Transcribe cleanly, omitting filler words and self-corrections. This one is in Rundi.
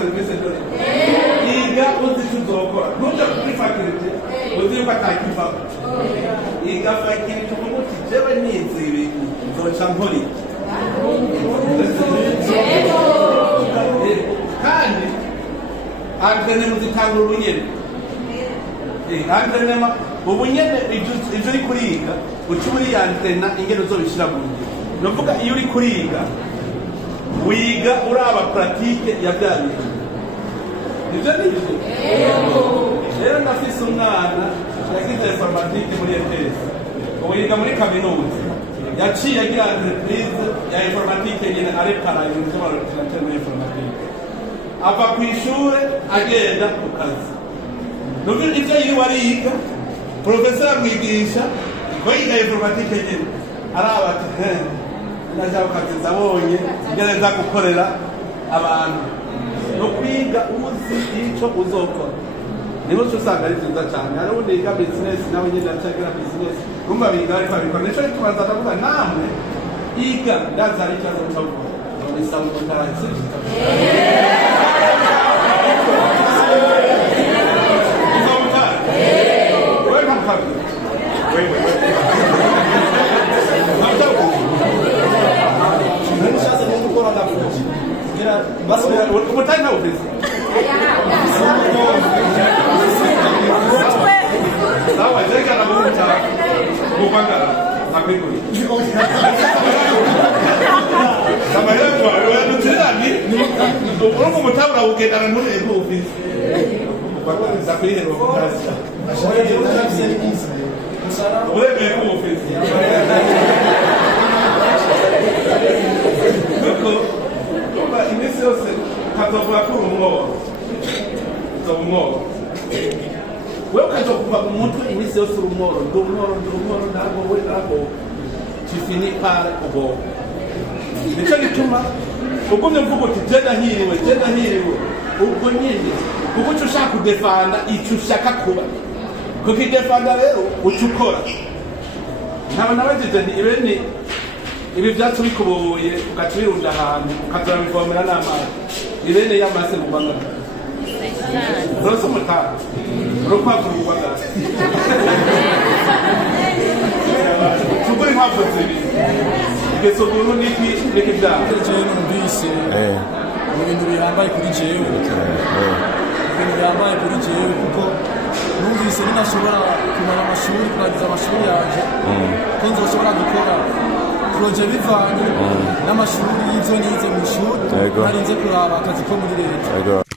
serivisi dore iga uzi icyo uzokora ntuja kuri fakirite uzi yuko atakivako iga fakirite uvuga uti jewe nizi ibi nzoca nkora iki kandi antrenema zitanga ubunyene antrenema ubunyene ivyo uri kuriga uca uri antrena ingene uzobishira mu ngiro novuga iyo uri kuriga wiga uraba pratique ya bya bintu nivyo nivyo rero ndafise umwana yagize informatique muri EPS ubu yiga muri kaminuza yaciye agira entreprise ya informatique nyene arepara ibintu vy'amarotinateur muri informatique ava kw'ishure agenda ku kazi nuko ivyo yiriwe ariga professeur amwigisha ko yiga informatique nyene araba ati naja kukazi zabonye ngereza gukorera abantu no kwiga uzi ico uzokora nibo usanga ari vyiza cane hari ubundi yiga business nawe nyene acagira business rumva biga ariko abikora nico tubanza ndavuga namwe iga ndaza ari ikibazo cyavuga bisaba ubutanzi Umutari ntawe ufise sawa reka namuta mupangara akwiguri samayako wanutirani urumva umutabura ugendana n'urego ufise bakwiriza kwihera umukazi uremeye ko ufise iminsi yose kazovuga ko uri umworo uzoba umworo wewe ukazokuva mu mutwe iminsi yose uri umworo ndi umworo ndagowe kifini pare ugowe nico gituma ugumye mvuga uti je ndahiriwe ubwo nyine kuko uca ushaka kudefanda ico ushaka kuba kukidefanda rero uca ukora nkaba nabajije nti ibeni ibi vyatsi bikubuye ugaca birunda ahantu ukazabivomera n'amazi ibene y'amase mu bagara rose umutara urukwavu rw'ubagara tugura impamvu zibiri igesuguru n'iki vyaha jewe numvise mu bintu bihambaye kuri jewe kuko numvise ninashobora kumara amashuri kurangiza amashuri yanje ko nzoshobora gukora proje bivanye n'amashuri y'ivyo nize mw'ishuri narinze kuraba akazi ko muri leta